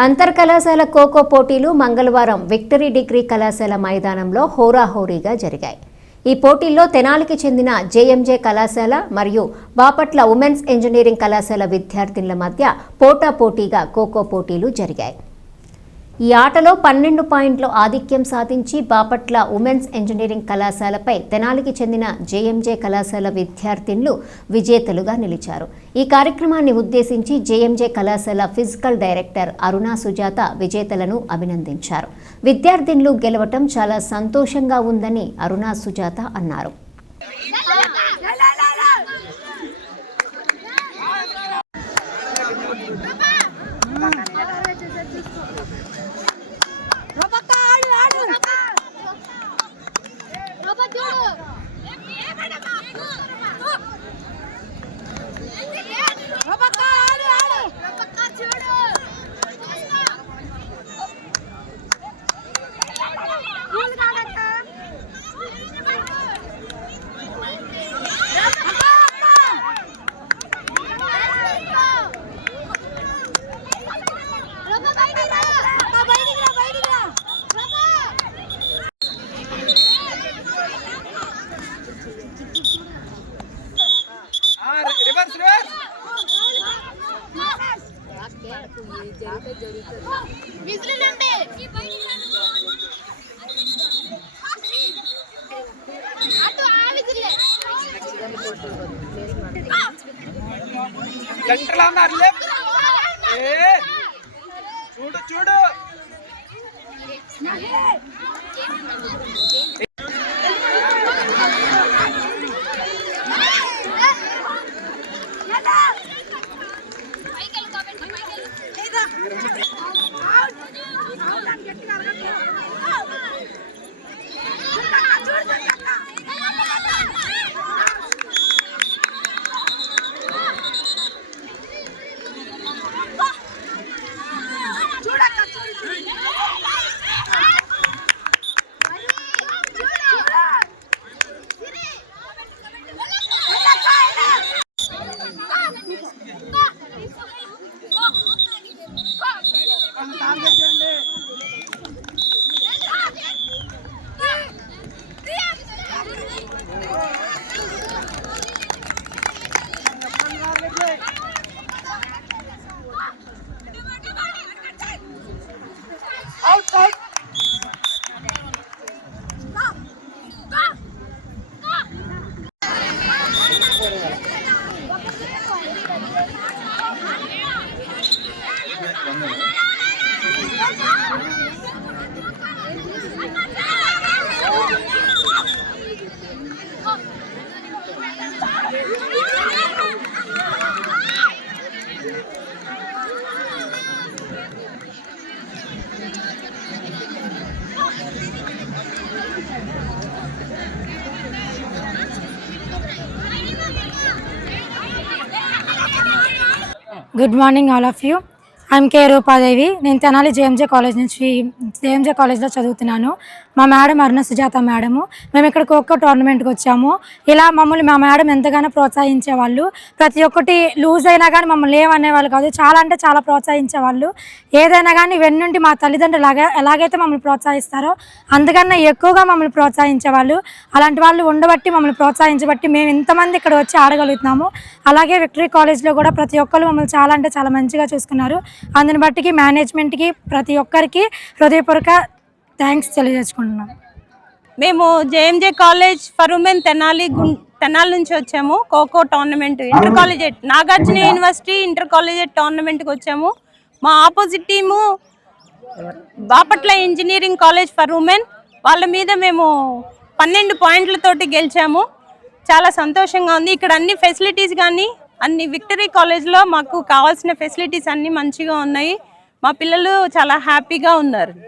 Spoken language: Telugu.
అంతర్ కళాశాల ఖోఖో పోటీలు మంగళవారం విక్టరీ డిగ్రీ కళాశాల మైదానంలో హోరాహోరీగా జరిగాయి. ఈ పోటీల్లో తెనాలికి చెందిన జేఎంజే కళాశాల మరియు బాపట్ల ఉమెన్స్ ఇంజనీరింగ్ కళాశాల విద్యార్థినుల మధ్య పోటాపోటీగా ఖోఖో పోటీలు జరిగాయి. ఈ ఆటలో పన్నెండు పాయింట్లు ఆధిక్యం సాధించి బాపట్ల ఉమెన్స్ ఇంజనీరింగ్ కళాశాలపై తెనాలికి చెందిన జేఎంజే కళాశాల విద్యార్థినులు విజేతలుగా నిలిచారు. ఈ కార్యక్రమాన్ని ఉద్దేశించి జేఎంజే కళాశాల ఫిజికల్ డైరెక్టర్ అరుణా సుజాత విజేతలను అభినందించారు. విద్యార్థినులు గెలవటం చాలా సంతోషంగా ఉందని అరుణా సుజాత అన్నారు. Apa, 了 రివర్స్ రివర్స్ విసిరినండి అటు సెంటర్లో. ఉన్నారు చూడు చూడు. good morning all of you. I'm K Rupadevi నేను తెనాలి జేఎంజే కాలేజ్ నుంచి జేఎంజే కాలేజ్లో చదువుతున్నాను. మా మేడం అరుణ సుజాత మేడము. మేము ఇక్కడ ఖోఖో టోర్నమెంట్కి వచ్చాము. ఇలా మమ్మల్ని మా మేడం ఎంతగానో ప్రోత్సహించేవాళ్ళు. ప్రతి ఒక్కటి లూజ్ అయినా కానీ మమ్మల్ని ఏమనేవాళ్ళు కాదు. చాలా అంటే చాలా ప్రోత్సహించేవాళ్ళు. ఏదైనా కానీ వెన్నుండి మా తల్లిదండ్రులు లాగా ఎలాగైతే మమ్మల్ని ప్రోత్సహిస్తారో అందుకన్నా ఎక్కువగా మమ్మల్ని ప్రోత్సహించేవాళ్ళు. అలాంటి వాళ్ళు ఉండబట్టి మమ్మల్ని ప్రోత్సహించబట్టి మేము ఇంతమంది ఇక్కడ వచ్చి ఆడగలుగుతున్నాము. అలాగే విక్టరీ కాలేజ్లో కూడా ప్రతి ఒక్కరు మమ్మల్ని చాలా అంటే చాలా మంచిగా చూసుకున్నారు. అందుని బట్టికి మేనేజ్మెంట్కి ప్రతి ఒక్కరికి హృదయపూర్వక థ్యాంక్స్ తెలియజేసుకుంటున్నాం. మేము JMJ college for women Tenali గుం Tenali నుంచి వచ్చాము. Khokho tournament inter collegiate Nagarjuna university inter collegiate టోర్నమెంట్కి వచ్చాము. మా opposite team Bapatla engineering college for women వాళ్ళ మీద మేము పన్నెండు పాయింట్లతోటి గెలిచాము. చాలా సంతోషంగా ఉంది. ఇక్కడ అన్ని ఫెసిలిటీస్ కానీ అన్ని విక్టరీ కాలేజ్లో మాకు కావాల్సిన ఫెసిలిటీస్ అన్నీ మంచిగా ఉన్నాయి. మా పిల్లలు చాలా హ్యాపీగా ఉన్నారు.